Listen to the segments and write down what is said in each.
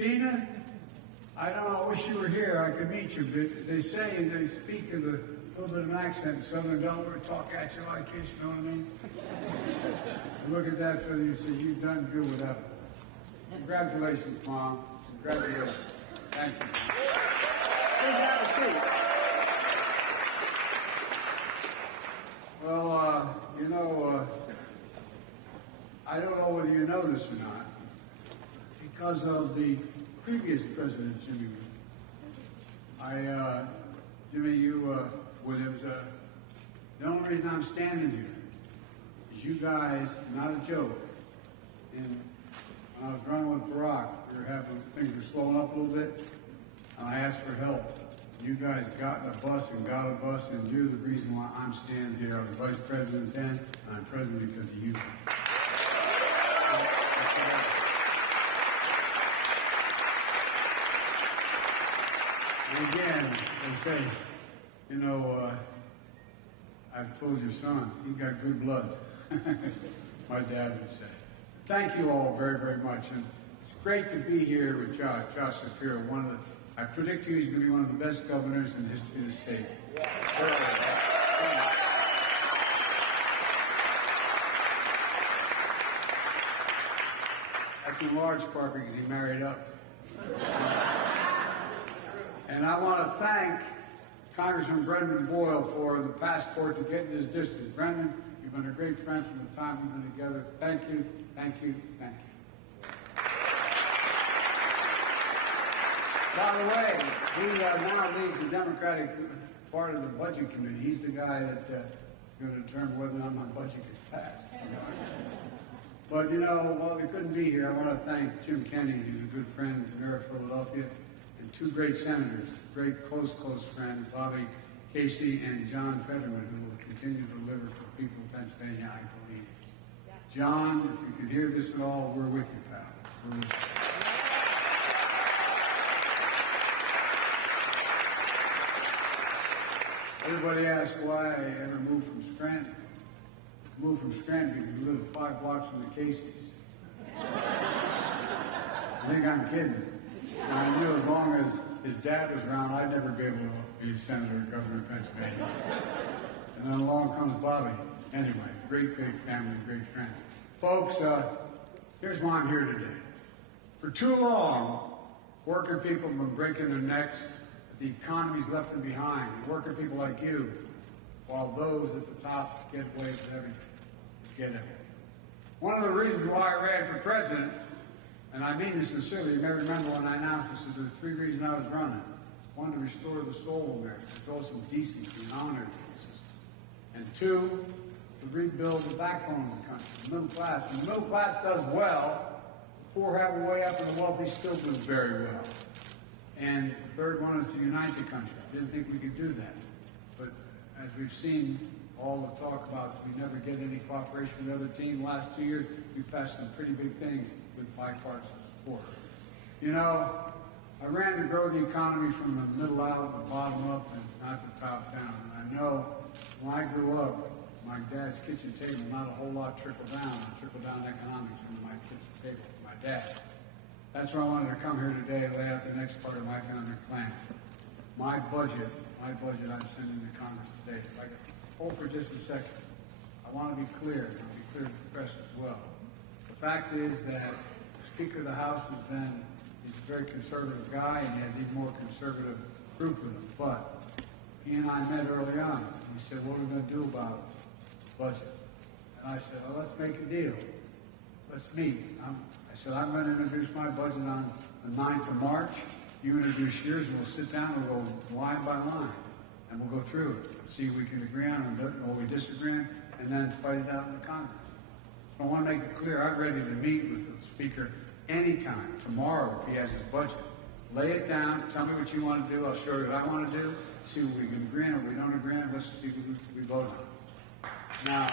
Tina, I don't know, I wish you were here, I could meet you, but they say and they speak with a little bit of an accent, Southern Delaware, talk at you like this, you know what I mean? Look at that fellow, you say, you've done good without it. Congratulations, Mom. Congratulations. Thank you. Please have a seat. Well, I don't know whether you know this or not, because of the previous president, Jimmy Williams, the only reason I'm standing here is you guys, not a joke, and when I was running with Barack, things were slowing up a little bit, and I asked for help. You guys got in a bus, and you're the reason why I'm standing here. I was vice president then, and I'm president because of you. And again, they say, I've told your son, he got good blood. My dad would say. Thank you all very, very much. And it's great to be here with Josh Shapiro. I predict he's going to be one of the best governors in the history of the state. That's in large part because he married up. And I want to thank Congressman Brendan Boyle for the passport to get in his district. Brendan, you've been a great friend from the time we've been together. Thank you, thank you, thank you. By the way, he now leads the Democratic part of the Budget Committee. He's the guy that's going to determine whether or not my budget gets passed. But, while we couldn't be here, I want to thank Jim Kennedy, who's a good friend, the mayor of Philadelphia, and two great senators, great close friends, Bobby Casey and John Fetterman, who will continue to deliver for the people of Pennsylvania, I believe. John, if you could hear this at all, we're with you, pal. We're with you. Everybody asks why I ever moved from Scranton. Moved from Scranton because we live 5 blocks from the Caseys. I think I'm kidding. And I knew as long as his dad was around, I'd never be able to be senator or governor of Pennsylvania. And then along comes Bobby. Anyway, great family, great friends. Folks, here's why I'm here today. For too long, working people have been breaking their necks. The economy's left them behind. Working people like you, while those at the top get away with everything. Get everything. One of the reasons why I ran for president, and I mean this sincerely, you may remember when I announced this, there were 3 reasons I was running. 1, to restore the soul of America, to throw some decency and honor to the system. And 2, to rebuild the backbone of the country, the middle class. And the middle class does well, the poor have a way up, and the wealthy still do very well. And the 3rd one is to unite the country. I didn't think we could do that. But as we've seen, all the talk about we never get any cooperation with the other team. The last 2 years, we've passed some pretty big things with bipartisan support. I ran to grow the economy from the middle out, the bottom up, and not the top down. And I know when I grew up, my dad's kitchen table, not a whole lot trickled down economics into my kitchen table for my dad. That's why I wanted to come here today and lay out the next part of my economic plan. My budget I'm sending to Congress today. If I could hold for just a second, I want to be clear, and I'll be clear to the press as well. The fact is that the Speaker of the House he's a very conservative guy, and he has even more conservative group with him. But he and I met early on. We said, what are we going to do about the budget? And I said, well, let's make a deal. Let's meet. I said, I'm going to introduce my budget on the 9th of March. You introduce yours, and we'll sit down and we'll go line by line. And we'll go through it, see if we can agree on it or we disagree on, and then fight it out in the Congress. So I want to make it clear, I'm ready to meet with the Speaker anytime, tomorrow, if he has his budget. Lay it down, tell me what you want to do, I'll show you what I want to do, see what we can agree on, or we don't agree on, let's see what we vote on. Now,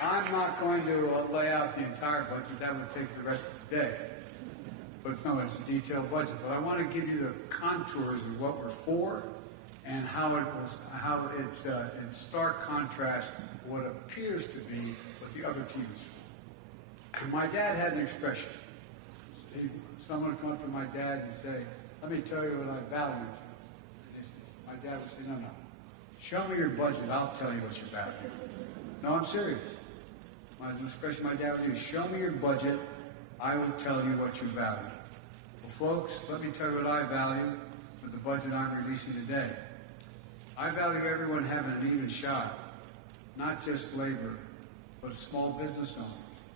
I'm not going to lay out the entire budget. That would take the rest of the day. But it's a detailed budget. But I want to give you the contours of what we're for and how it's in stark contrast to what appears to be what the other TV shows. And my dad had an expression. Someone would come up to my dad and say, let me tell you what I value. My dad would say, no, no. Show me your budget, I'll tell you what you value. No, I'm serious. My expression my dad would do, show me your budget, I will tell you what you value. Well, folks, let me tell you what I value with the budget I'm releasing today. I value everyone having an even shot, not just labor, but small business owners,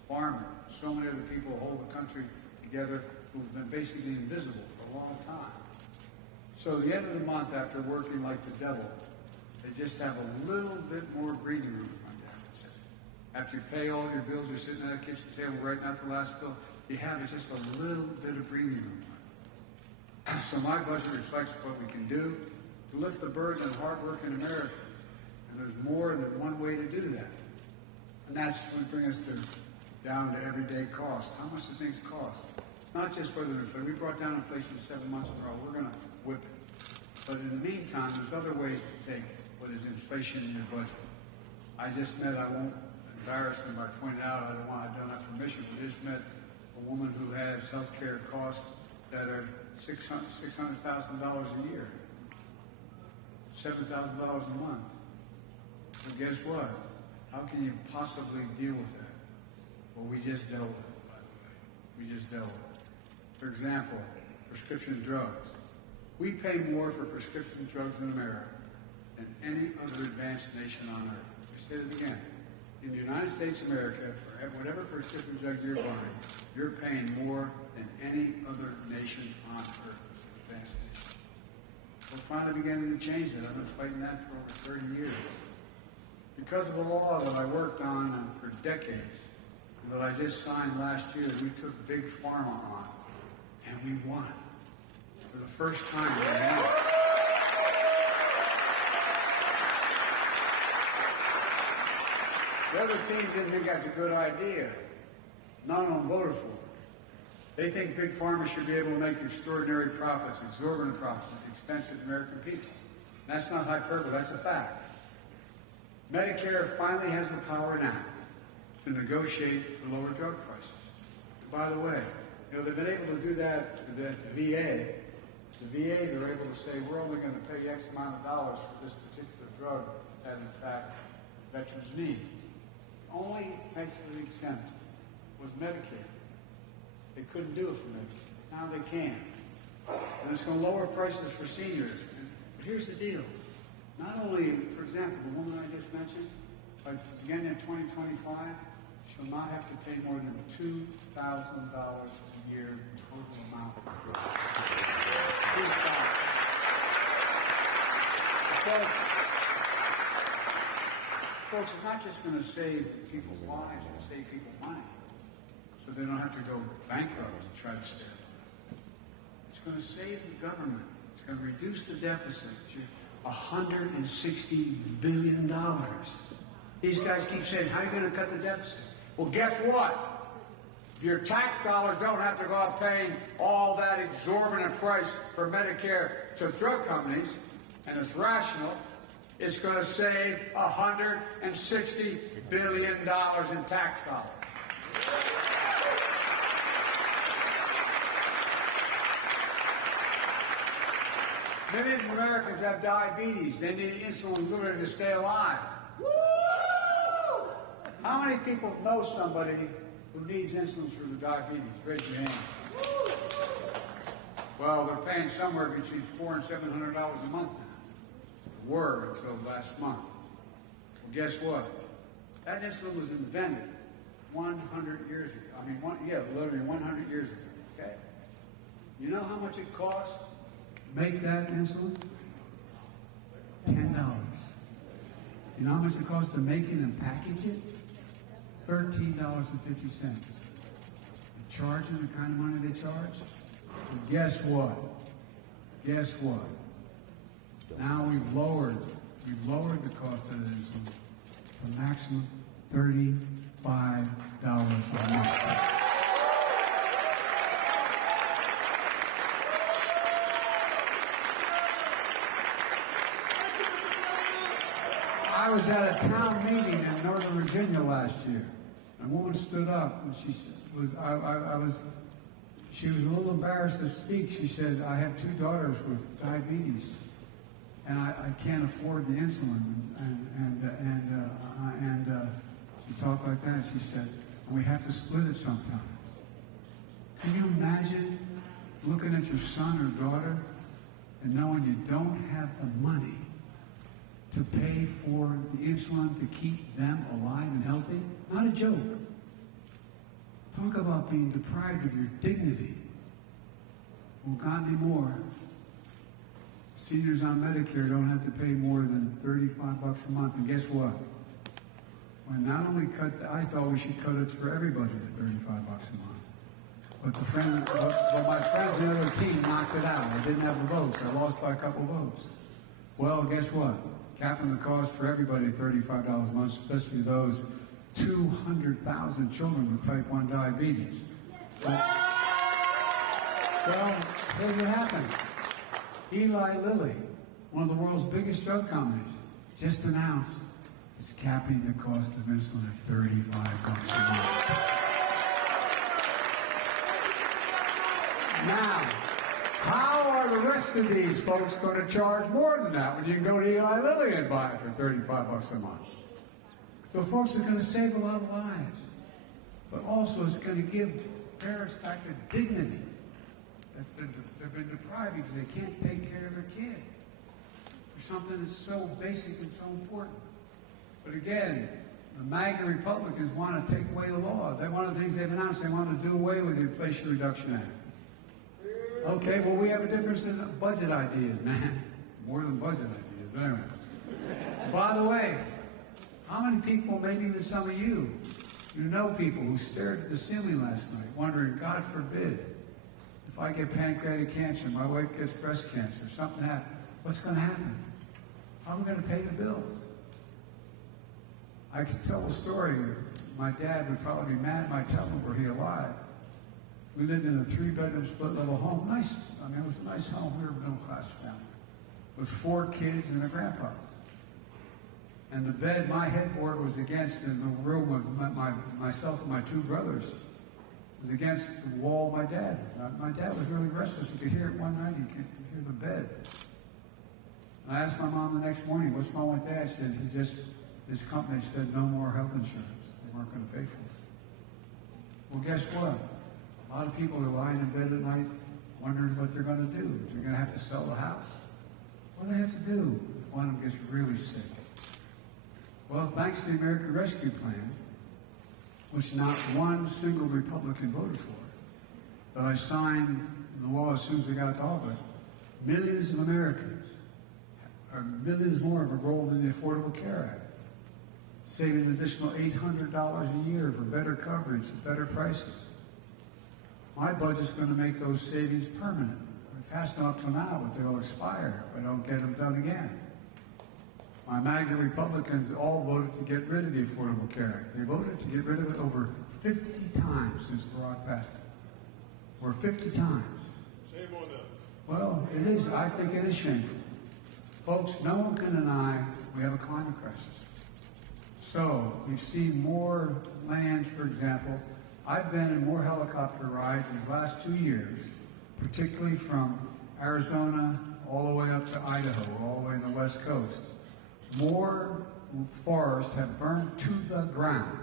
farmers, so many other people who hold the country together who've been basically invisible for a long time. So at the end of the month, after working like the devil, they just have a little bit more breathing room, my dad would say. After you pay all your bills, you're sitting at a kitchen table writing out the last bill, you have just a little bit of breathing room. So my budget reflects what we can do to lift the burden of hardworking Americans. And there's more than one way to do that. And that's what brings us down to everyday cost. How much do things cost? Not just whether we brought down inflation 7 months in a row, we're going to whip it. But in the meantime, there's other ways to take what is inflation in your budget. I won't embarrass them, I pointed out, I don't have permission, but I just met a woman who has health care costs that are $600,000 a year, $7,000 a month. So guess what? How can you possibly deal with that? Well, we just dealt with it, by the way. We just dealt with it. For example, prescription drugs. We pay more for prescription drugs in America than any other advanced nation on earth. We say it again. In the United States of America, for whatever prescription drug you're buying, you're paying more than any other nation on earth, advanced nation. We're finally beginning to change that. I've been fighting that for over 30 years. Because of a law that I worked on for decades, and that I just signed last year, we took Big Pharma on, and we won. For the first time in America. The other teams didn't think that's a good idea. None of them voted for it. They think Big Pharma should be able to make extraordinary profits, exorbitant profits at the expense of the American people. That's not hyperbole, that's a fact. Medicare finally has the power now to negotiate for lower drug prices. And by the way, they've been able to do that at the VA. The VA, they're able to say, we're only going to pay X amount of dollars for this particular drug that, in fact, veterans need. The only actually exempt was Medicaid. They couldn't do it for Medicaid. Now they can. And it's going to lower prices for seniors. But here's the deal. Not only, for example, the woman I just mentioned, by beginning in 2025, she'll not have to pay more than $2,000 a year in total amount for drugs. Folks, it's not just going to save people's lives, it's going to save people money. So they don't have to go bankrupt to try to stay alive. It's going to save the government. It's going to reduce the deficit. $160 billion. These guys keep saying, how are you going to cut the deficit? Well, guess what? Your tax dollars don't have to go out paying all that exorbitant price for Medicare to drug companies, and it's rational. It's going to save $160 billion in tax dollars. Millions of Americans have diabetes. They need insulin literally to stay alive. Woo! How many people know somebody who needs insulin for their diabetes? Raise your hand. Well, they're paying somewhere between $400 and $700 a month now. Were until last month. Well, guess what? That insulin was invented 100 years ago. Literally 100 years ago. Okay? You know how much it costs to make that insulin? $10. You know how much it costs to make it and package it? $13.50. They charge them the kind of money they charge? And guess what? Guess what? Now we've lowered the cost of the insulin to a maximum $35 a month. I was at a town meeting in Northern Virginia last year. A woman stood up and she was a little embarrassed to speak. She said, I have 2 daughters with diabetes, and I can't afford the insulin. And she talked like that. She said, we have to split it sometimes. Can you imagine looking at your son or daughter and knowing you don't have the money to pay for the insulin to keep them alive and healthy? Not a joke. Talk about being deprived of your dignity. Will God be more? Seniors on Medicare don't have to pay more than $35 a month. And guess what? When not only I thought we should cut it for everybody to $35 a month. But my friends on the other team knocked it out. I didn't have the votes. I lost by a couple votes. Well, guess what? Capping the cost for everybody at $35 a month, especially those 200,000 children with type 1 diabetes. Well, here's what happened. Eli Lilly, one of the world's biggest drug companies, just announced it's capping the cost of insulin at $35 a month. Now, how are the rest of these folks going to charge more than that when you can go to Eli Lilly and buy it for $35 a month? So folks, it's going to save a lot of lives. But also it's going to give parents back the dignity that they've been deprived because they can't take care of their kid for something that's so basic and so important. But again, the MAGA Republicans want to take away the law. One of the things they've announced, they want to do away with the Inflation Reduction Act. Okay, well, we have a difference in budget ideas, man. More than budget ideas, but anyway. By the way, how many people, maybe even some of you know people who stared at the ceiling last night wondering, God forbid, if I get pancreatic cancer, my wife gets breast cancer, something happens, what's going to happen? How are we going to pay the bills? I could tell a story. My dad would probably be mad if I tell him were he alive. We lived in a 3-bedroom split-level home. Nice. I mean, it was a nice home. We were a middle-class family with 4 kids and a grandpa. And the bed, my headboard was against, in the room with myself and my 2 brothers, was against the wall of my dad. My dad was really restless. You could hear it one night. You could hear the bed. And I asked my mom the next morning, what's wrong with Dad? She said, his company said no more health insurance. They weren't going to pay for it. Well, guess what? A lot of people are lying in bed at night wondering what they're going to do. They're going to have to sell the house. What do they have to do if one of them gets really sick? Well, thanks to the American Rescue Plan, which not one single Republican voted for, but I signed the law as soon as I got to office, millions of Americans, or millions more, have enrolled in the Affordable Care Act, saving an additional $800 a year for better coverage at better prices. My budget's going to make those savings permanent. I've passed them up to now, but they'll expire if I don't get them done again. My MAGA Republicans all voted to get rid of the Affordable Care Act. They voted to get rid of it over 50 times since Barack passed it. Or 50 times. Shame on them. Well, it is. I think it is shameful. Folks, no one can deny we have a climate crisis. So, we've seen more land, for example. I've been in more helicopter rides these last 2 years, particularly from Arizona all the way up to Idaho, all the way on the West Coast. More forests have burned to the ground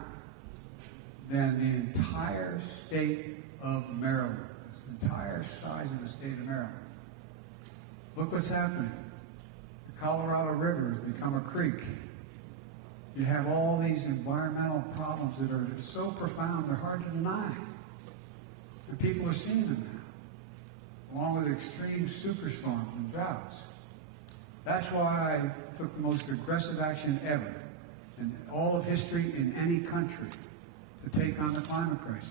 than the entire state of Maryland. The entire size of the state of Maryland. Look what's happening. The Colorado River has become a creek. You have all these environmental problems that are so profound, they're hard to deny. And people are seeing them now, along with extreme superstorms and droughts. That's why I took the most aggressive action ever in all of history in any country to take on the climate crisis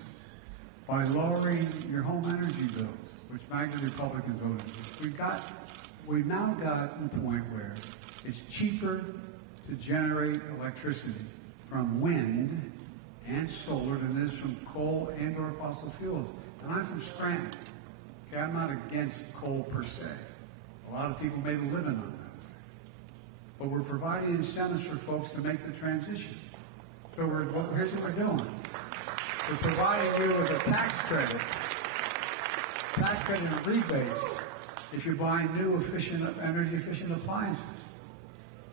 by lowering your home energy bills, which MAGA Republicans voted for. We've now gotten to the point where it's cheaper to generate electricity from wind and solar than it is from coal and or fossil fuels. And I'm from Scranton. Okay, I'm not against coal per se. A lot of people made a living on that. But we're providing incentives for folks to make the transition. So here's what we're doing. We're providing you with a tax credit and rebates if you're buying new energy-efficient appliances.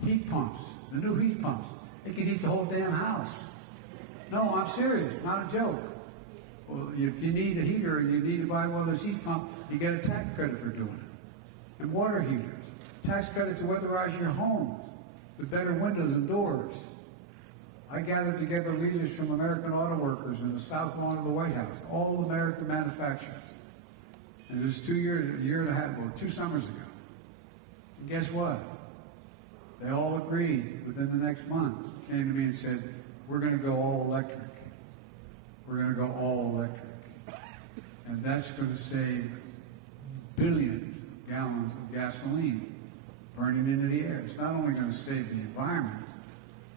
Heat pumps, the new heat pumps. They can heat the whole damn house. No, I'm serious, not a joke. Well, if you need a heater and you need to buy one of those heat pumps, you get a tax credit for doing it. And water heaters. Tax credit to weatherize your homes, with better windows and doors. I gathered together leaders from American auto workers in the South Lawn of the White House, all American manufacturers. And it was a year and a half, well, 2 summers ago. And guess what? They all agreed within the next month, came to me and said, we're going to go all electric. We're going to go all electric. And that's going to save billions of gallons of gasoline burning into the air. It's not only going to save the environment,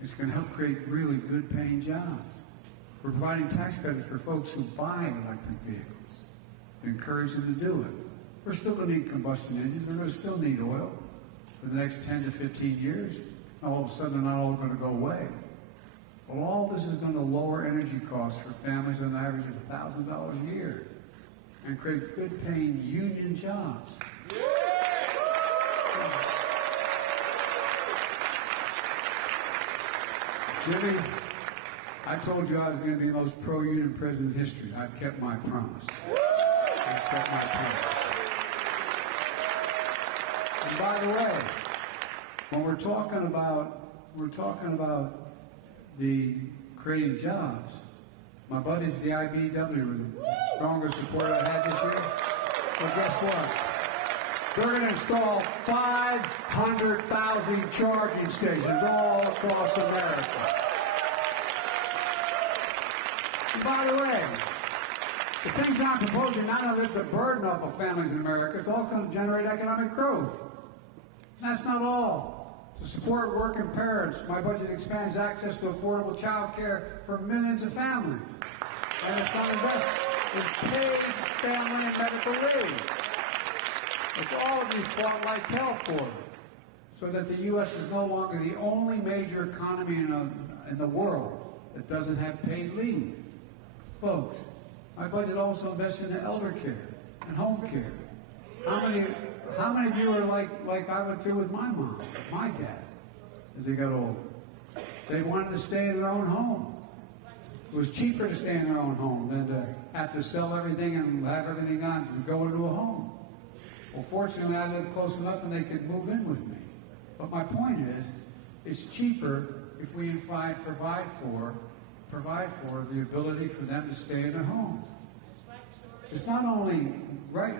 it's going to help create really good paying jobs. We're providing tax credits for folks who buy electric vehicles to encourage them to do it. We're still going to need combustion engines. We're going to still need oil for the next 10 to 15 years. All of a sudden, they're not all going to go away. Well, all this is going to lower energy costs for families on an average of $1,000 a year and create good paying union jobs. Jimmy, I told you I was going to be the most pro-union president in history. I've kept my promise. I've kept my promise. And by the way, when we're talking about the creating jobs, my buddies at the IBEW were the strongest support I had this year. But guess what? They're going to install 500,000 charging stations all across America. And by the way, the things I'm proposing not only lift the burden off of families in America, it's all going to generate economic growth. And that's not all. To support working parents, my budget expands access to affordable child care for millions of families. And it's going to invest in paid family and medical leave, which all of you fought like hell for, so that the U.S. is no longer the only major economy in the world that doesn't have paid leave. Folks, my budget also invests in elder care and home care. How many of you are like I went through with my mom, my dad, as they got older? They wanted to stay in their own home. It was cheaper to stay in their own home than to have to sell everything and have everything on to go into a home. Well, fortunately, I lived close enough and they could move in with me. But my point is, it's cheaper if we provide for the ability for them to stay in their homes. It's not only right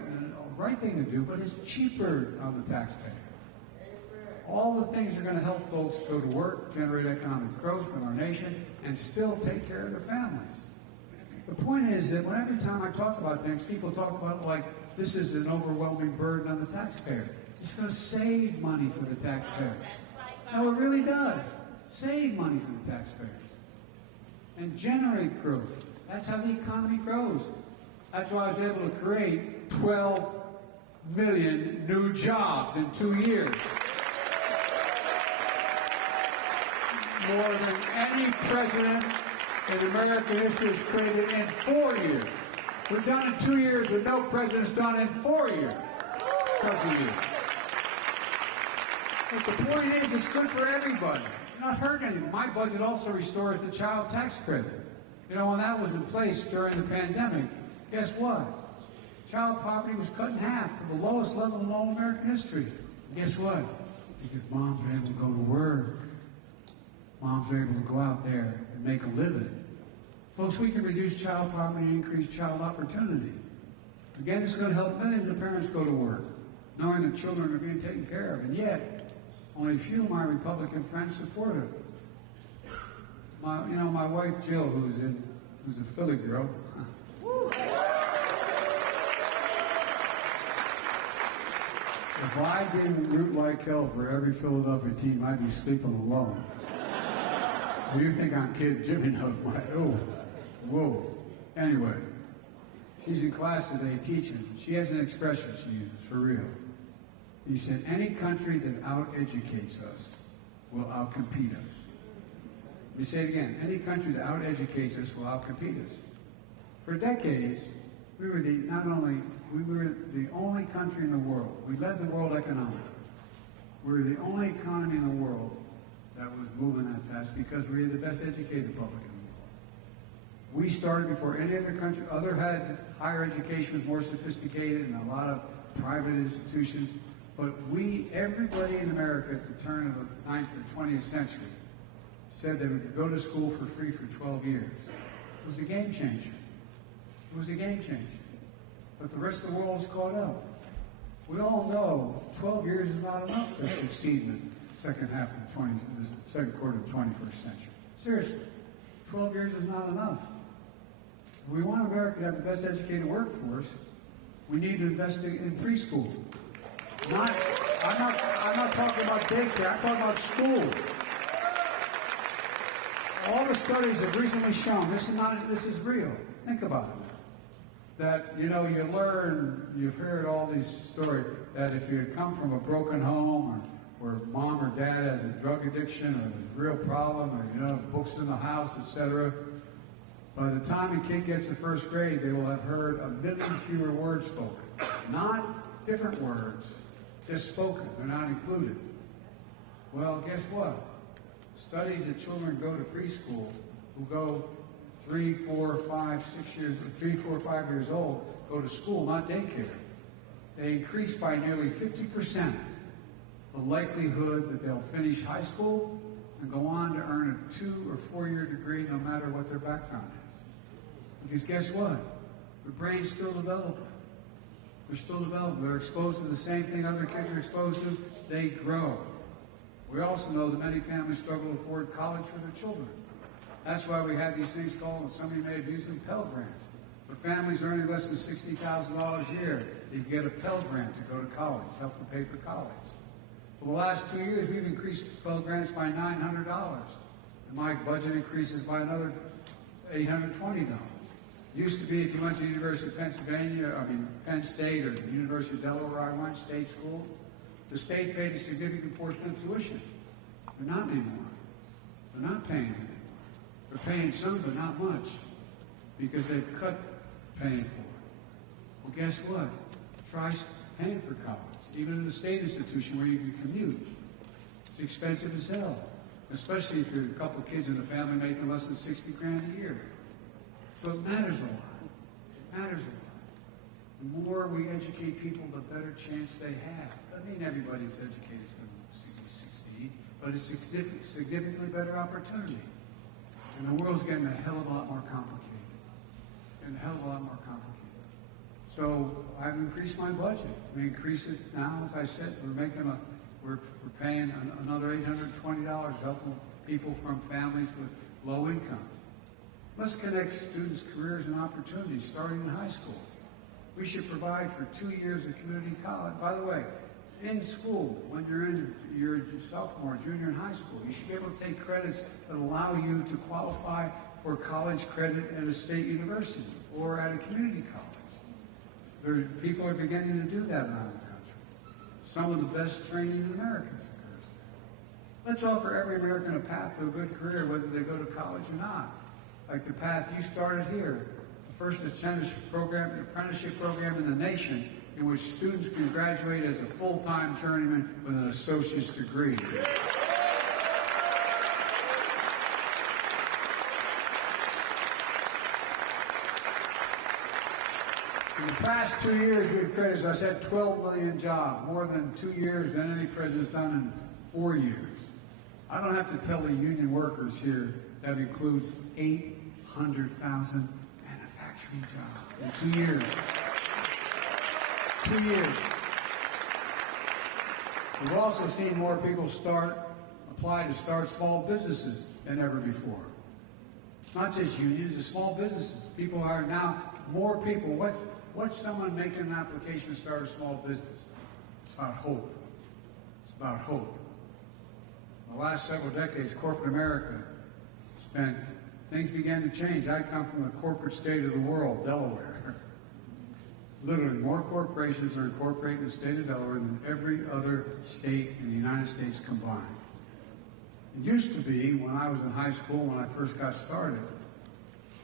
thing to do, but it's cheaper on the taxpayer. All the things are going to help folks go to work, generate economic growth in our nation, and still take care of their families. The point is that every time I talk about things, people talk about it like this is an overwhelming burden on the taxpayer. It's going to save money for the taxpayer. No, it really does. Save money for the taxpayers. And generate growth. That's how the economy grows. That's why I was able to create 12 million new jobs in 2 years. More than any president in American history has created in 4 years. We're done in 2 years what no president's done in 4 years. But the point is, it's good for everybody. You're not hurting anyone. My budget also restores the child tax credit. You know, when that was in place during the pandemic, guess what? Child poverty was cut in half to the lowest level in all American history. And guess what? Because moms are able to go to work. Moms are able to go out there and make a living. Folks, we can reduce child poverty and increase child opportunity. Again, it's going to help millions of parents go to work, knowing that children are being taken care of. And yet, only a few of my Republican friends support it. My wife Jill, who's a Philly girl. If I didn't root like hell for every Philadelphia team, I'd be sleeping alone. Do you think I'm kidding? Jimmy knows my, whoa. Anyway, she's in class today teaching. She has an expression she uses, for real. He said, any country that out-educates us will out-compete us. me say it again, any country that out-educates us will out-compete us. For decades, we were the only country in the world. We led the world economically. We were the only economy in the world that was moving that fast because we were the best educated public in the world. We started before any other country. Other had higher education, was more sophisticated, and a lot of private institutions. But everybody in America at the turn of the 19th or 20th century said they would go to school for free for 12 years. It was a game changer. It was a game changer. But the rest of the world's caught up. We all know 12 years is not enough to succeed in the second quarter of the 21st century. Seriously, 12 years is not enough. If we want America to have the best educated workforce, we need to invest in preschool. I'm not talking about daycare. I'm talking about school. All the studies have recently shown this is real. Think about it. That, you learn, you've heard all these stories, that if you come from a broken home or where mom or dad has a drug addiction or a real problem or, books in the house, etc., by the time a kid gets to first grade, they will have heard 1 million fewer words spoken. Not different words, just spoken. They're not included. Well, guess what? Studies that children go to preschool, who go 3, 4, 5, 6 years, 3, 4, 5 years old, go to school, not daycare. They increase by nearly 50% the likelihood that they'll finish high school and go on to earn a 2 or 4 year degree no matter what their background is. Because guess what? The brain's still developing. We're still developing. They're exposed to the same thing other kids are exposed to. They grow. We also know that many families struggle to afford college for their children. That's why we have these things called, and somebody may have used them, Pell Grants. For families earning less than $60,000 a year, you can get a Pell Grant to go to college, help them pay for college. For the last 2 years, we've increased Pell Grants by $900. And my budget increases by another $820. Used to be if you went to the University of Penn State or the University of Delaware, I went, state schools, the state paid a significant portion of tuition. They're not anymore. They're not paying it. They're paying some, but not much, because they've cut paying for it. Well, guess what? Try paying for college, even in a state institution where you can commute. It's expensive as hell, especially if you're a couple kids in the family making less than $60,000 a year. So it matters a lot. It matters a lot. The more we educate people, the better chance they have. I mean, everybody's educated is going to succeed, but it's a significantly better opportunity. And the world's getting a hell of a lot more complicated. So I've increased my budget. We increase it now, as I said, we're paying another $820 helping people from families with low incomes. Let's connect students' careers and opportunities starting in high school. We should provide for 2 years of community college. By the way, in school, when you're in your sophomore, junior in high school, you should be able to take credits that allow you to qualify for college credit at a state university or at a community college. People are beginning to do that around the country. Some of the best training in America occurs there. Let's offer every American a path to a good career, whether they go to college or not. Like the path you started here, the first apprenticeship program in the nation, in which students can graduate as a full-time journeyman with an associate's degree. In the past 2 years, we've created, as I said, 12 million jobs, more than 2 years than any president's done in 4 years. I don't have to tell the union workers here that includes 800,000 manufacturing jobs in 2 years. 2 years. We've also seen more people apply to start small businesses than ever before. Not just unions, it's small businesses. People are now, more people. What's someone making an application to start a small business? It's about hope. It's about hope. In the last several decades, corporate America things began to change. I come from the corporate state of the world, Delaware. Literally, more corporations are incorporated in the state of Delaware than every other state in the United States combined. It used to be, when I was in high school, when I first got started,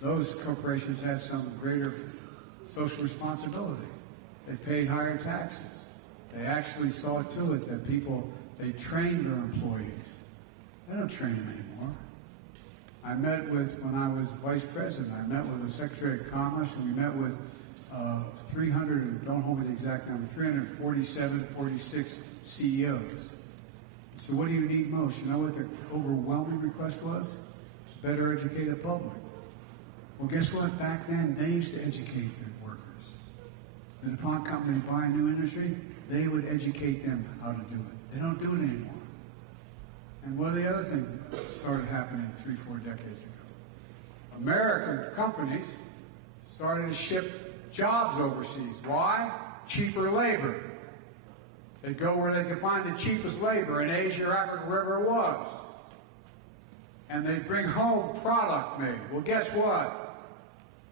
those corporations had some greater social responsibility. They paid higher taxes. They actually saw to it that they trained their employees. They don't train them anymore. When I was vice president, I met with the Secretary of Commerce, and we met with 300, don't hold me the exact number, 347, 46 CEOs. So what do you need most? You know what the overwhelming request was? Better educate the public. Well, guess what? Back then, they used to educate their workers. The DuPont company buy a new industry, they would educate them how to do it. They don't do it anymore. And one of the other things started happening 3-4 decades ago. American companies started to ship jobs overseas. Why? Cheaper labor. They'd go where they could find the cheapest labor in Asia or Africa, wherever it was. And they'd bring home product made. Well, guess what?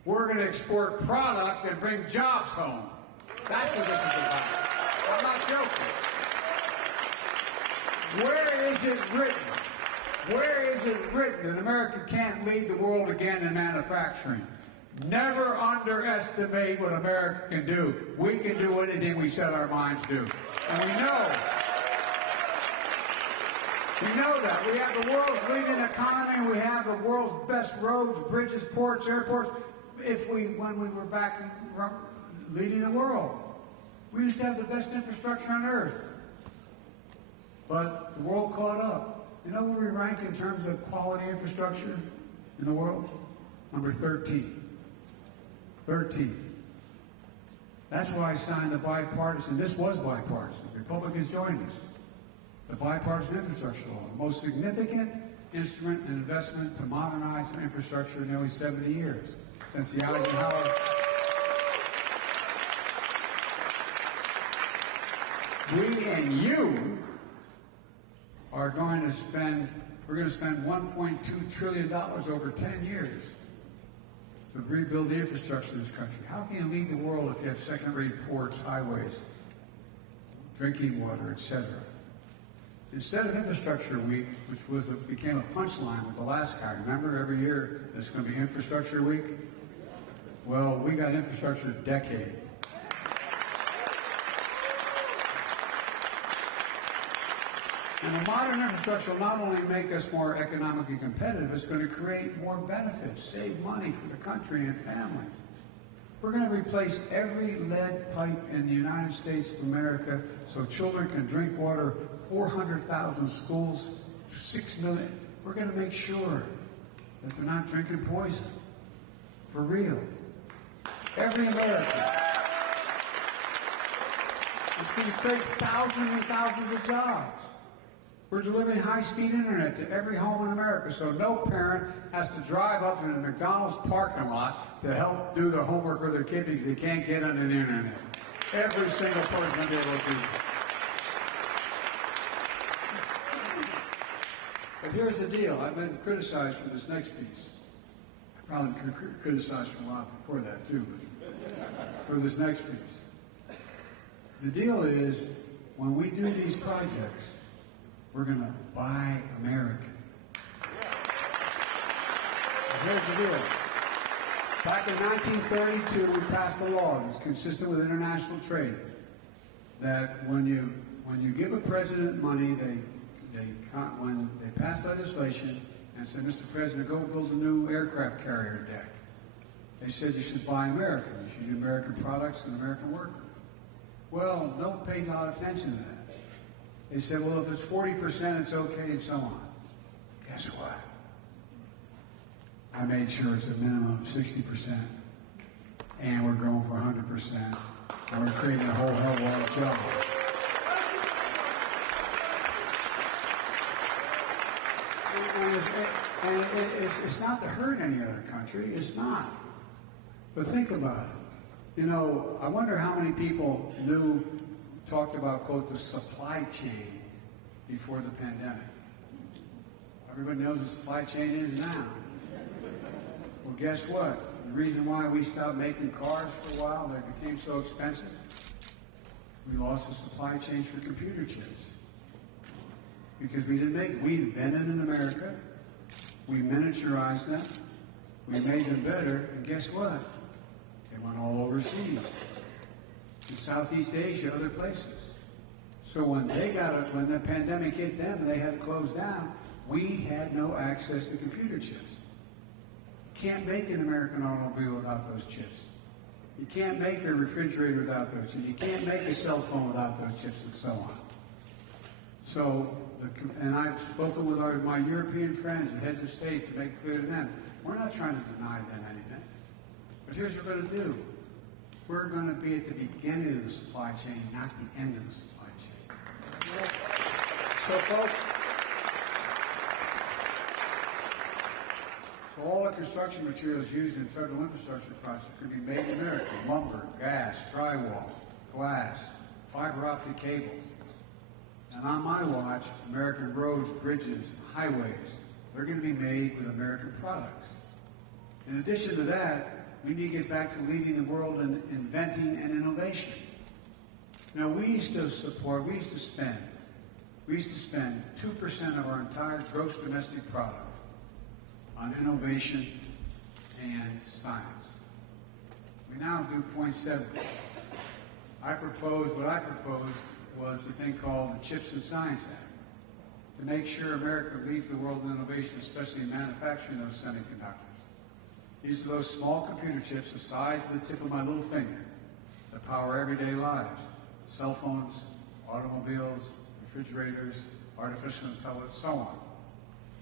We're going to export product and bring jobs home. That's what this is about. I'm not joking. Where is it written? Where is it written that America can't lead the world again in manufacturing? Never underestimate what America can do. We can do anything we set our minds to. And we know that. We have the world's leading economy. We have the world's best roads, bridges, ports, airports. When we were back leading the world, we used to have the best infrastructure on earth. But the world caught up. You know where we rank in terms of quality infrastructure in the world? Number 13. 13. That's why I signed the bipartisan, this was bipartisan, Republicans joined us, the bipartisan infrastructure law, the most significant instrument and investment to modernize our infrastructure in nearly 70 years, since the Eisenhower. We and you are going to spend $1.2 trillion over 10 years to rebuild the infrastructure in this country. How can you lead the world if you have second-rate ports, highways, drinking water, etc.? Instead of Infrastructure Week, which became a punchline with the last guy, remember every year there's going to be Infrastructure Week? Well, we got Infrastructure Decade. And the modern infrastructure will not only make us more economically competitive, it's going to create more benefits, save money for the country and families. We're going to replace every lead pipe in the United States of America so children can drink water, 400,000 schools, 6 million. We're going to make sure that they're not drinking poison. For real. Every American. It's going to create thousands and thousands of jobs. We're delivering high-speed internet to every home in America, so no parent has to drive up to the McDonald's parking lot to help do their homework with their kid because they can't get on the internet. Every single person will be able to do that. But here's the deal. I've been criticized for this next piece. Probably criticized for a lot before that, too, but for this next piece. The deal is, when we do these projects, we're going to buy American. Here's the deal. Back in 1932, we passed a law that's consistent with international trade that when you give a president money, when they pass legislation and say, Mr. President, go build a new aircraft carrier deck. They said you should buy American. You should use American products and American workers. Well, no one paid a lot of attention to that. They said, well, if it's 40%, it's okay, and so on. Guess what? I made sure it's a minimum of 60%, and we're going for 100%, and we're creating a whole hell of a lot of jobs. And it's not to hurt any other country. It's not. But think about it. You know, I wonder how many people talked about, quote, the supply chain before the pandemic. Everybody knows what the supply chain is now. Well, guess what? The reason why we stopped making cars for a while, they became so expensive, we lost the supply chain for computer chips. because we invented in America, we miniaturized them, we made them better, and guess what? They went all overseas, in Southeast Asia, other places. So when the pandemic hit them and they had to close down, we had no access to computer chips. You can't make an American automobile without those chips. You can't make a refrigerator without those chips. You can't make a cell phone without those chips, and so on. So, and I've spoken with my European friends, the heads of state, to make it clear to them, we're not trying to deny them anything. But here's what we're going to do. We're going to be at the beginning of the supply chain, not the end of the supply chain. So, folks, so all the construction materials used in federal infrastructure projects could be made in America. Lumber, gas, drywall, glass, fiber optic cables. And on my watch, American roads, bridges, highways, they're going to be made with American products. In addition to that, we need to get back to leading the world in inventing and innovation. Now, we used to spend 2% of our entire gross domestic product on innovation and science. We now do 0.7%. What I proposed was the thing called the Chips and Science Act, to make sure America leads the world in innovation, especially in manufacturing those semiconductors. These are those small computer chips the size of the tip of my little finger that power everyday lives. Cell phones, automobiles, refrigerators, artificial intelligence, so on.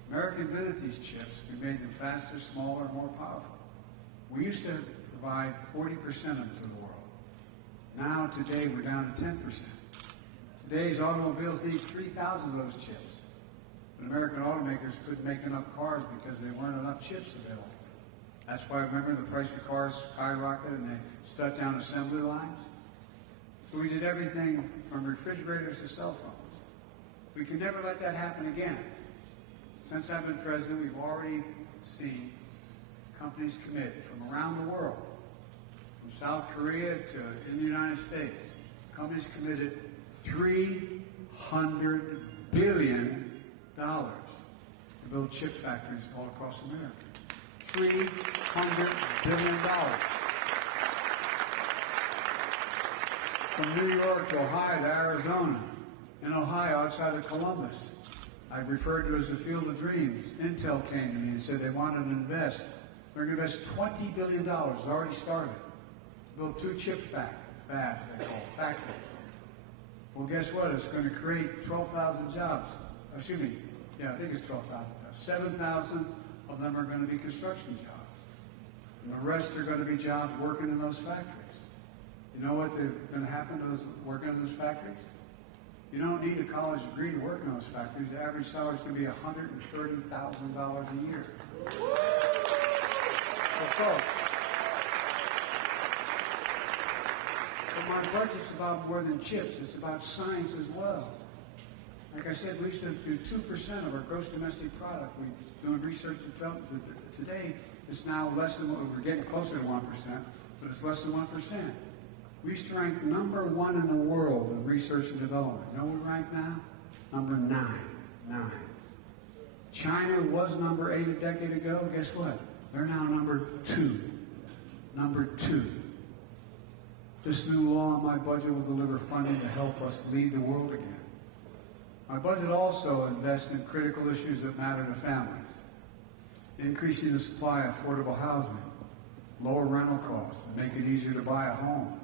America invented these chips. We made them faster, smaller, more powerful. We used to provide 40% of them to the world. Now, today, we're down to 10%. Today's automobiles need 3,000 of those chips. But American automakers couldn't make enough cars because there weren't enough chips available. That's why, remember, the price of cars skyrocketed and they shut down assembly lines? So we did everything from refrigerators to cell phones. We can never let that happen again. Since I've been president, we've already seen companies commit from around the world, from South Korea to in the United States. Companies committed $300 billion to build chip factories all across America. $300 billion. From New York to Ohio to Arizona, and Ohio outside of Columbus. I've referred to it as the Field of Dreams. Intel came to me and said they wanted to invest. They're going to invest $20 billion. It's already started. Build 2 chip fabs, they call factories. Well, guess what? It's going to create 12,000 jobs. Excuse me. Yeah, I think it's 12,000 jobs. 7,000 of them are going to be construction jobs. And the rest are going to be jobs working in those factories. You know what they're going to happen to those working in those factories? You don't need a college degree to work in those factories. The average salary is going to be $130,000 a year. So, folks, but my budget's about more than chips. It's about science as well. Like I said, we used to do 2% of our gross domestic product. We're doing research and development. Today, it's now less than, we're getting closer to 1%, but it's less than 1%. We used to rank #1 in the world in research and development. You know what we rank now? Number 9. China was number 8 a decade ago. Guess what? They're now number 2. Number 2. This new law in my budget will deliver funding to help us lead the world again. My budget also invests in critical issues that matter to families. Increasing the supply of affordable housing, lower rental costs, and make it easier to buy a home.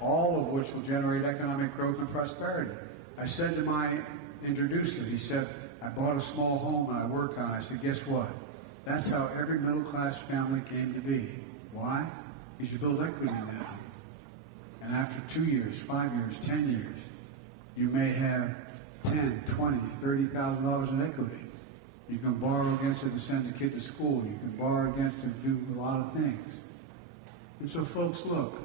All of which will generate economic growth and prosperity. I said to my introducer, he said, I bought a small home and I worked on it. I said, guess what? That's how every middle-class family came to be. Why? Because you build equity in that home. And after 2 years, 5 years, 10 years, you may have $10,000, $20,000, $30,000 in equity. You can borrow against it to send a kid to school. You can borrow against it to do a lot of things. And so, folks, look.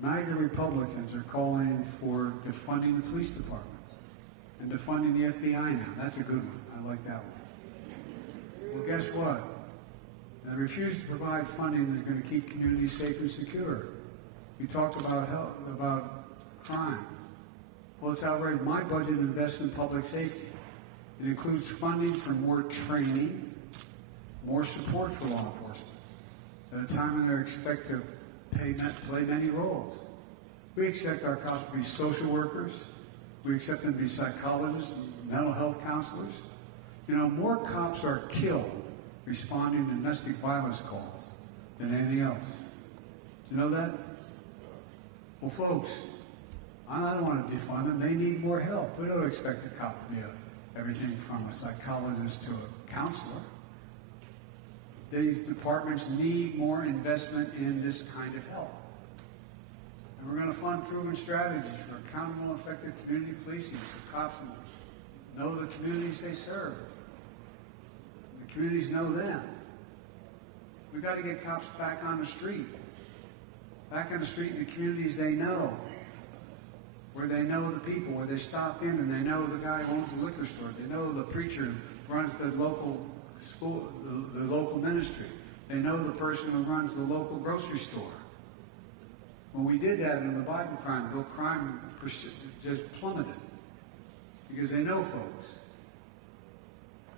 MAGA Republicans are calling for defunding the police departments and defunding the FBI now. That's a good one. I like that one. Well, guess what? They refuse to provide funding that's going to keep communities safe and secure. We talked about health, about crime. Well, it's outrageous. My budget invests in public safety. It includes funding for more training, more support for law enforcement, at a time when they're expected to play many roles. We expect our cops to be social workers. We expect them to be psychologists, mental health counselors. You know, more cops are killed responding to domestic violence calls than anything else. Do you know that? Well, folks, I don't want to defund them. They need more help. We don't expect a cop to be everything from a psychologist to a counselor. These departments need more investment in this kind of help. And we're going to fund proven strategies for accountable and effective community policing so cops know the communities they serve. The communities know them. We've got to get cops back on the street. Back on the street in the communities they know. Where they know the people, where they stop in and they know the guy who owns the liquor store. They know the preacher who runs the local school, the local ministry. They know the person who runs the local grocery store. When we did that in the Bible crime bill, crime just plummeted because they know folks.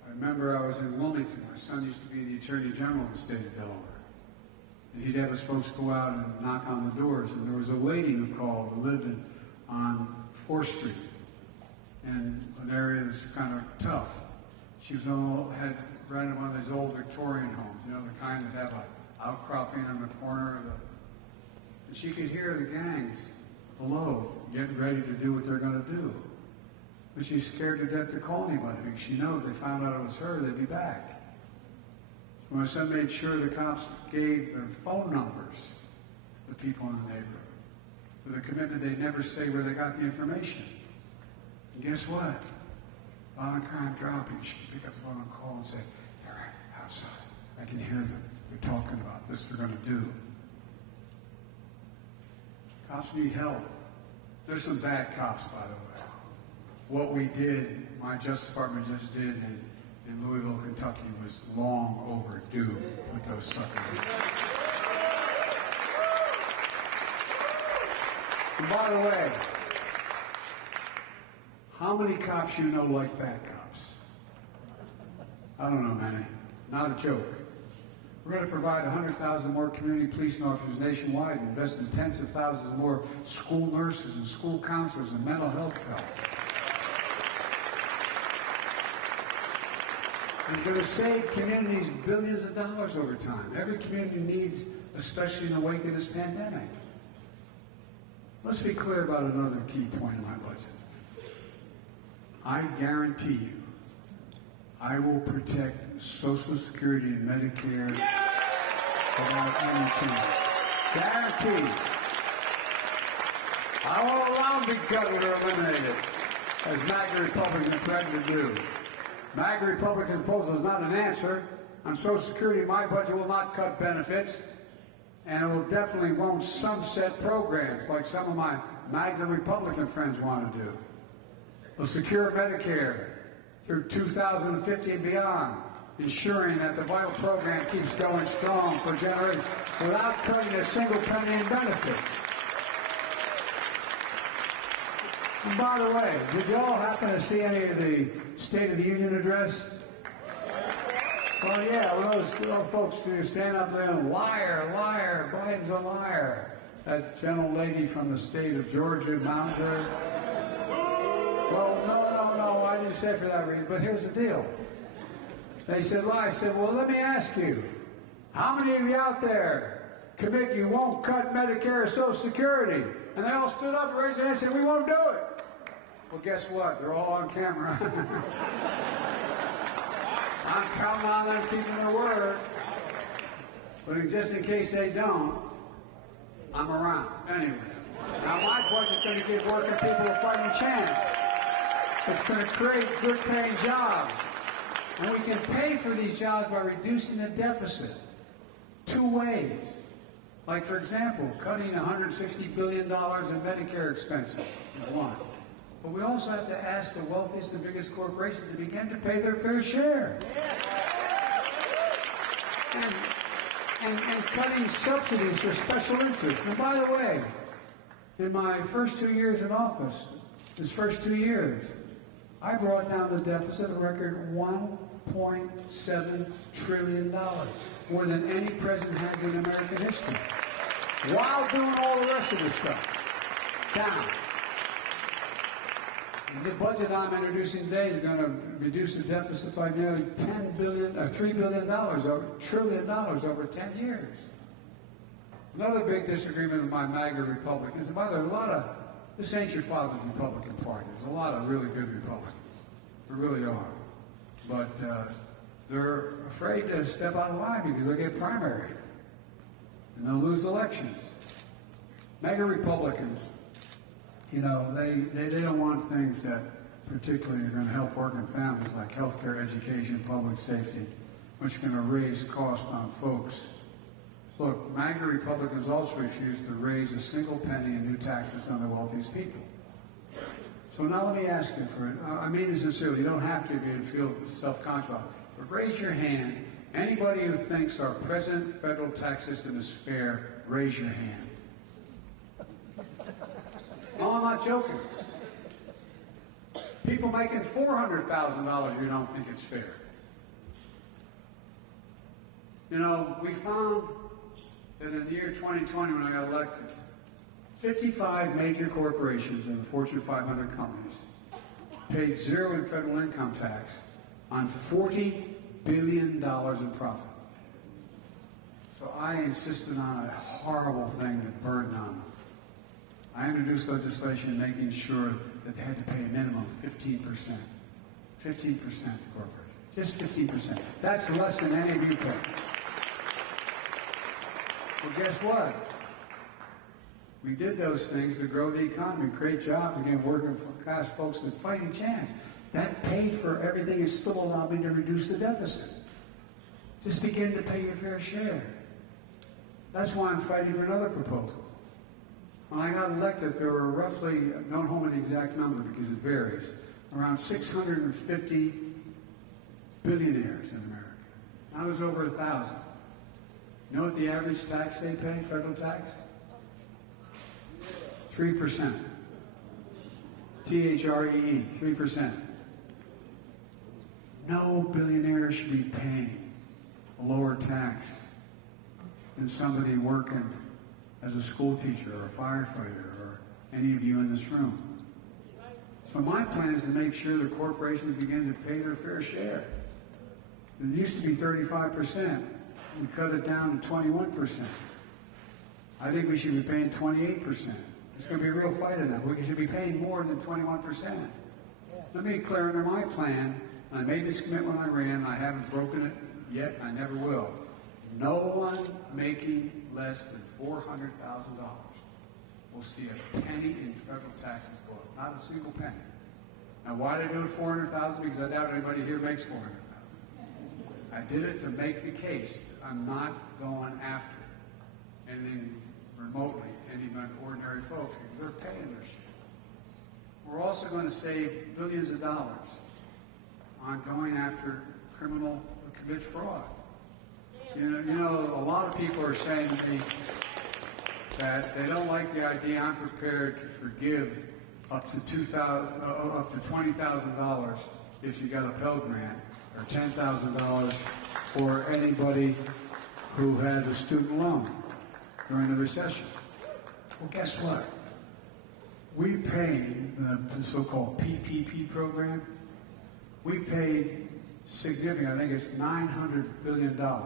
I remember I was in Wilmington. My son used to be the Attorney General of the state of Delaware. And he'd have his folks go out and knock on the doors. And there was a lady who called who lived on 4th Street. And an area that's kind of tough. She had rented one of those old Victorian homes, you know, the kind that have an outcropping in the corner of the. And she could hear the gangs below getting ready to do what they're going to do. But she's scared to death to call anybody because she knows if they found out it was her, they'd be back. So my son made sure the cops gave their phone numbers to the people in the neighborhood with a commitment they'd never say where they got the information. And guess what? Violent crime dropping. She could pick up the phone and call and say, they're outside. I can hear them. They're talking about this they're going to do. Cops need help. There's some bad cops, by the way. What we did, my Justice Department just did in Louisville, Kentucky, was long overdue to put those suckers in. And by the way, how many cops you know like bad cops? I don't know many. Not a joke. We're going to provide 100,000 more community policing officers nationwide and invest in tens of thousands more school nurses and school counselors and mental health help. We're going to save communities billions of dollars over time. Every community needs, especially in the wake of this pandemic. Let's be clear about another key point in my budget. I guarantee you, I will protect Social Security and Medicare without any change. Guaranteed. I will allow the government to eliminate it, as MAGA Republicans threaten to do. MAGA Republican proposal is not an answer. On Social Security, my budget will not cut benefits, and it will definitely won't sunset programs like some of my MAGA Republican friends want to do. We'll secure Medicare through 2050 and beyond, ensuring that the vital program keeps going strong for generations without cutting a single penny in benefits. And by the way, did you all happen to see any of the State of the Union address? Well, yeah, well, those folks who stand up there and liar, liar, Biden's a liar. That gentle lady from the state of Georgia mounted her. Well, no, I didn't say it for that reason, but here's the deal. They said lie. I said, well, let me ask you, how many of you out there commit you won't cut Medicare or Social Security? And they all stood up and raised their hands and said, we won't do it. Well, guess what? They're all on camera. I'm counting on them keeping their word. But just in case they don't, I'm around. Anyway, now my budget's going to give working people a fighting chance. It's going to create good-paying jobs. And we can pay for these jobs by reducing the deficit. 2 ways. Like, for example, cutting $160 billion in Medicare expenses. One. But we also have to ask the wealthiest and biggest corporations to begin to pay their fair share. And cutting subsidies for special interests. And by the way, in my first 2 years in office, His first 2 years, I brought down the deficit a record $1.7 trillion, more than any president has in American history, while doing all the rest of this stuff. Down. The budget I'm introducing today is going to reduce the deficit by nearly $3 billion, trillion over 10 years. Another big disagreement with my MAGA Republicans, and by the way, this ain't your father's Republican Party. There's a lot of really good Republicans. There really are. But they're afraid to step out of line because they'll get primaried and they'll lose elections. MAGA Republicans, you know, they don't want things that particularly are going to help working families like health care, education, public safety, which are going to raise costs on folks. Look, MAGA Republicans also refuse to raise a single penny in new taxes on the wealthiest people. So now let me ask you for it. I mean it sincerely. You don't have to if you feel self-conscious about it. But raise your hand. Anybody who thinks our present federal tax system is fair, raise your hand. No, I'm not joking. People making $400,000, you don't think it's fair. You know, we found that in the year 2020, when I got elected, 55 major corporations and the Fortune 500 companies paid zero in federal income tax on $40 billion in profit. So I insisted on a horrible thing that burdened on them. I introduced legislation making sure that they had to pay a minimum of 15%. 15% to corporations. Just 15%. That's less than any of you pay. Well, guess what? We did those things to grow the economy, create jobs, and give working class folks a fighting chance. That paid for everything and still allowed me to reduce the deficit. Just begin to pay your fair share. That's why I'm fighting for another proposal. When I got elected, there were roughly, don't hold me the exact number because it varies, around 650 billionaires in America. Now there's over 1,000. You know what the average tax they pay, federal tax? 3%. T-H-R-E-E, 3%. No billionaire should be paying a lower tax than somebody working as a school teacher or a firefighter or any of you in this room. So my plan is to make sure the corporations begin to pay their fair share. It used to be 35%. We cut it down to 21%. I think we should be paying 28%. It's going to be a real fight in that. We should be paying more than 21%. Let me be clear, under my plan, and I made this commitment when I ran, I haven't broken it yet, I never will. No one making less than $400,000 will see a penny in federal taxes go up. Not a single penny. Now, why did I do it $400,000? Because I doubt anybody here makes $400,000. I did it to make the case that I'm not going after anything remotely, any ordinary folks, because they're paying their share. We're also going to save billions of dollars on going after criminal who commit fraud. You know, a lot of people are saying to me that they don't like the idea I'm prepared to forgive up to $20,000 if you got a Pell Grant, or $10,000 for anybody who has a student loan during the recession. Well, guess what? We paid the so-called PPP program. We paid significant, I think it's $900 billion. I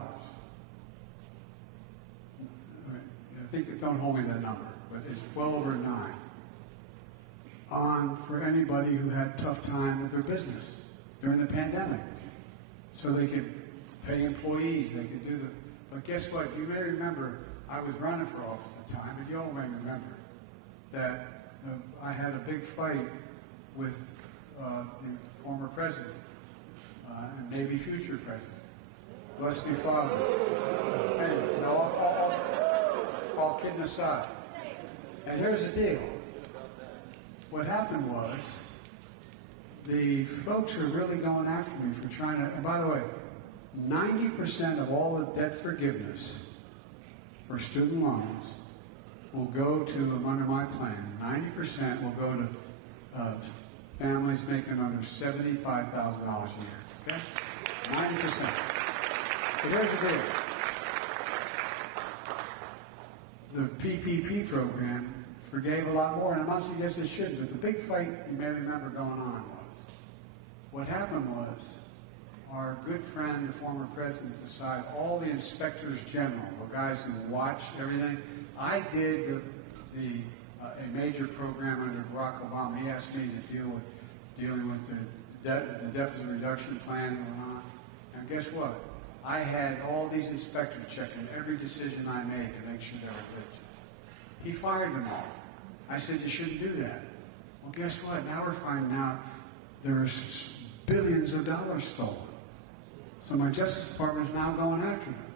think, don't hold me that number, but it's well over 9. For anybody who had a tough time with their business during the pandemic. So they could pay employees, they could do the, but guess what? You may remember, I was running for office at the time, and you all may remember that I had a big fight with the former president, and maybe future president. Bless me, Father. Anyway, all kidding aside. And here's the deal. What happened was, the folks who are really going after me for trying to, and by the way, 90% of all the debt forgiveness for student loans will go to, under my plan, 90% will go to families making under $75,000 a year. Okay? 90%. So there's the deal. The PPP program forgave a lot more, and I'm not suggesting it shouldn't, but the big fight you may remember going on was, what happened was, our good friend, the former president, decided all the inspectors general, the guys who watch everything. I did a major program under Barack Obama. He asked me to dealing with the deficit reduction plan and went on. And guess what? I had all these inspectors checking every decision I made to make sure they were good. He fired them all. I said, you shouldn't do that. Well, guess what? Now we're finding out there's billions of dollars stolen. So my Justice Department is now going after them.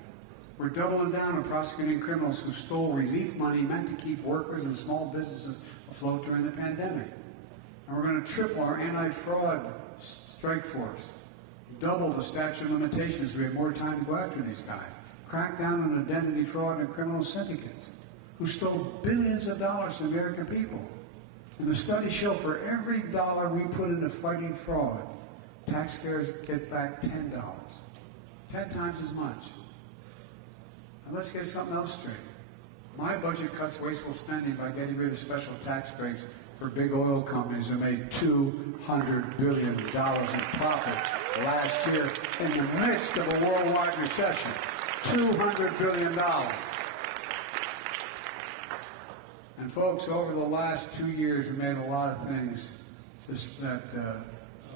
We're doubling down on prosecuting criminals who stole relief money meant to keep workers and small businesses afloat during the pandemic. And we're going to triple our anti-fraud strike force, double the statute of limitations so we have more time to go after these guys, crack down on identity fraud and criminal syndicates who stole billions of dollars from the American people. And the studies show for every dollar we put into fighting fraud, taxpayers get back $10. 10 times as much. And let's get something else straight. My budget cuts wasteful spending by getting rid of special tax breaks for big oil companies who made $200 billion in profit last year in the midst of a worldwide recession. $200 billion. And folks, over the last 2 years, we made a lot of things, a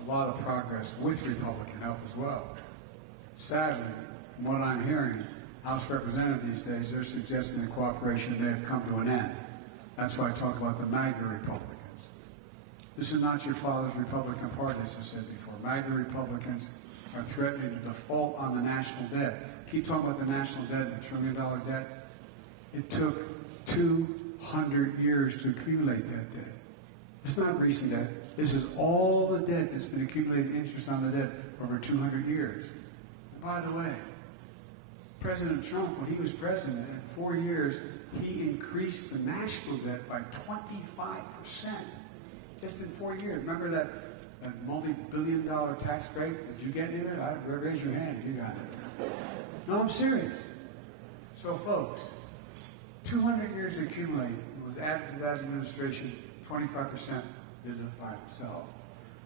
lot of progress with Republican help as well. Sadly, from what I'm hearing, House Representatives these days, they're suggesting the cooperation may have come to an end. That's why I talk about the MAGA Republicans. This is not your father's Republican Party, as I said before. MAGA Republicans are threatening to default on the national debt. Keep talking about the national debt, the $1 trillion debt. It took 200 years to accumulate that debt. It's not recent debt. This is all the debt that's been accumulated interest on the debt over 200 years. And by the way, President Trump, when he was president, in 4 years, he increased the national debt by 25%. Just in 4 years. Remember that multi-billion-dollar tax break? Did you get any of it? Raise your hand if you got it. No, I'm serious. So, folks, 200 years accumulated. It was added to that administration. 25% did it by itself.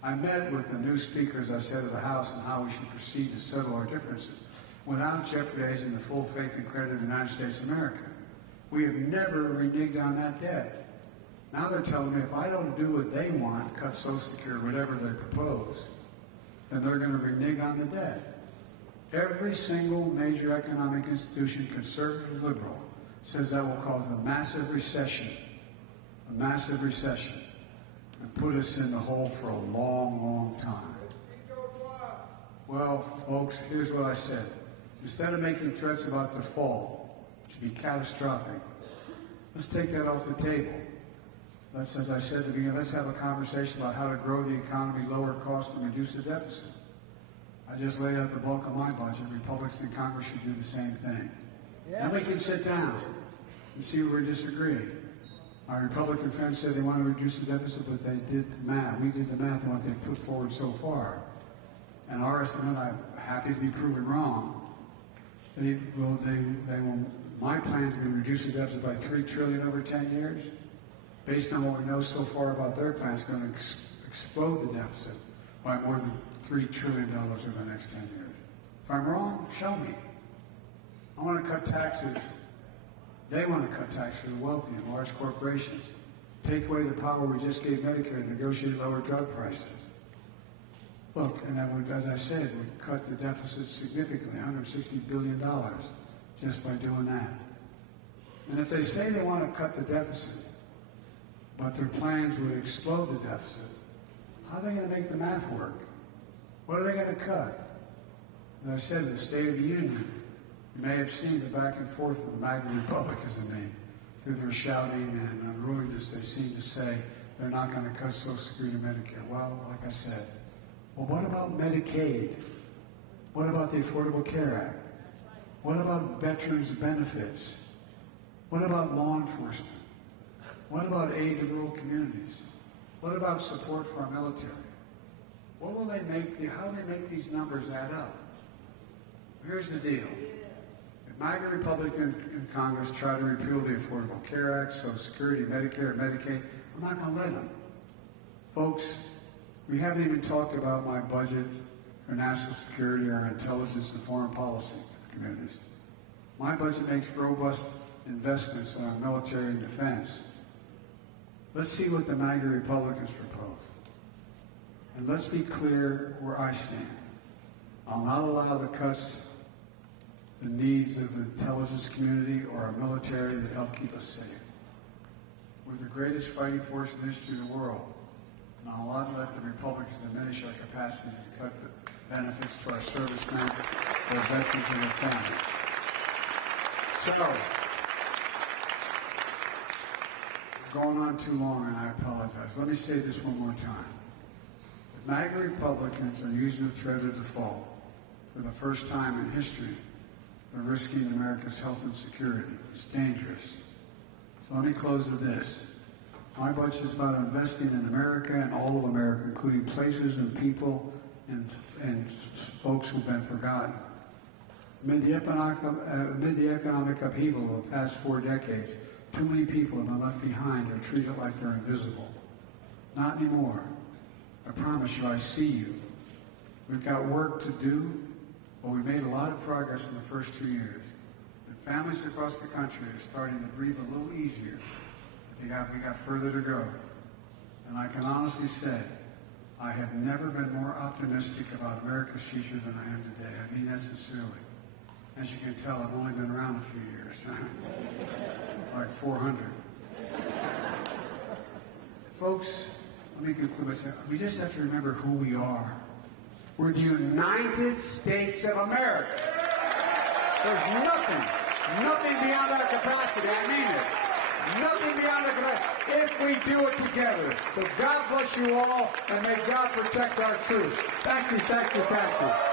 I met with the new speaker, as I said, of the House on how we should proceed to settle our differences without jeopardizing the full faith and credit of the United States of America. We have never reneged on that debt. Now they're telling me if I don't do what they want, cut Social Security, whatever they propose, then they're going to renege on the debt. Every single major economic institution, conservative, liberal, says that will cause a massive recession, and put us in the hole for a long, long time. Well, folks, here's what I said. Instead of making threats about default, which would be catastrophic, let's take that off the table. Let's, as I said at the beginning, let's have a conversation about how to grow the economy, lower costs, and reduce the deficit. I just laid out the bulk of my budget. Republicans in Congress should do the same thing. Yeah. Then we can sit down and see where we're disagreeing. Our Republican friends said they want to reduce the deficit, but they did the math. We did the math on what they've put forward so far. And our estimate, I'm happy to be proven wrong. My plan is to reduce the deficit by $3 trillion over 10 years. Based on what we know so far about their plan, it's going to explode the deficit by more than $3 trillion over the next 10 years. If I'm wrong, show me. I want to cut taxes. They want to cut taxes for the wealthy and large corporations. Take away the power we just gave Medicare to negotiate lower drug prices. Look, and that would, as I said, would cut the deficit significantly, $160 billion, just by doing that. And if they say they want to cut the deficit, but their plans would explode the deficit, how are they going to make the math work? What are they going to cut? As I said, in the State of the Union, you may have seen the back and forth of the MAGA Republicans and me. Through their shouting and unruliness, they seem to say they're not going to cut Social Security and Medicare. Well, like I said, well, what about Medicaid? What about the Affordable Care Act? What about veterans' benefits? What about law enforcement? What about aid to rural communities? What about support for our military? What will they make, how do they make these numbers add up? Here's the deal. If MAGA Republicans in Congress try to repeal the Affordable Care Act, Social Security, Medicare, Medicaid, I'm not going to let them. Folks, we haven't even talked about my budget for national security or intelligence and foreign policy communities. My budget makes robust investments in our military and defense. Let's see what the MAGA Republicans propose. And let's be clear where I stand. I'll not allow the cuts, the needs of the intelligence community or our military to help keep us safe. We're the greatest fighting force in the history of the world. And I'll not let the Republicans diminish our capacity to cut the benefits to our servicemen, their veterans, and their families. So, going on too long, and I apologize. Let me say this one more time. The MAGA Republicans are using the threat of default for the first time in history. They're risking America's health and security. It's dangerous. So let me close with this. My budget is about investing in America and all of America, including places and people and folks who've been forgotten. Amid the economic upheaval of the past 4 decades, too many people have been left behind or treated like they're invisible. Not anymore. I promise you, I see you. We've got work to do, but we made a lot of progress in the first 2 years. And families across the country are starting to breathe a little easier. We got further to go. And I can honestly say, I have never been more optimistic about America's future than I am today. I mean that sincerely. As you can tell, I've only been around a few years. Like 400. Folks, let me conclude by saying, we just have to remember who we are. We're the United States of America. There's nothing beyond our capacity. I mean it. Nothing beyond our capacity if we do it together. So God bless you all, and may God protect our troops. Thank you, thank you, thank you.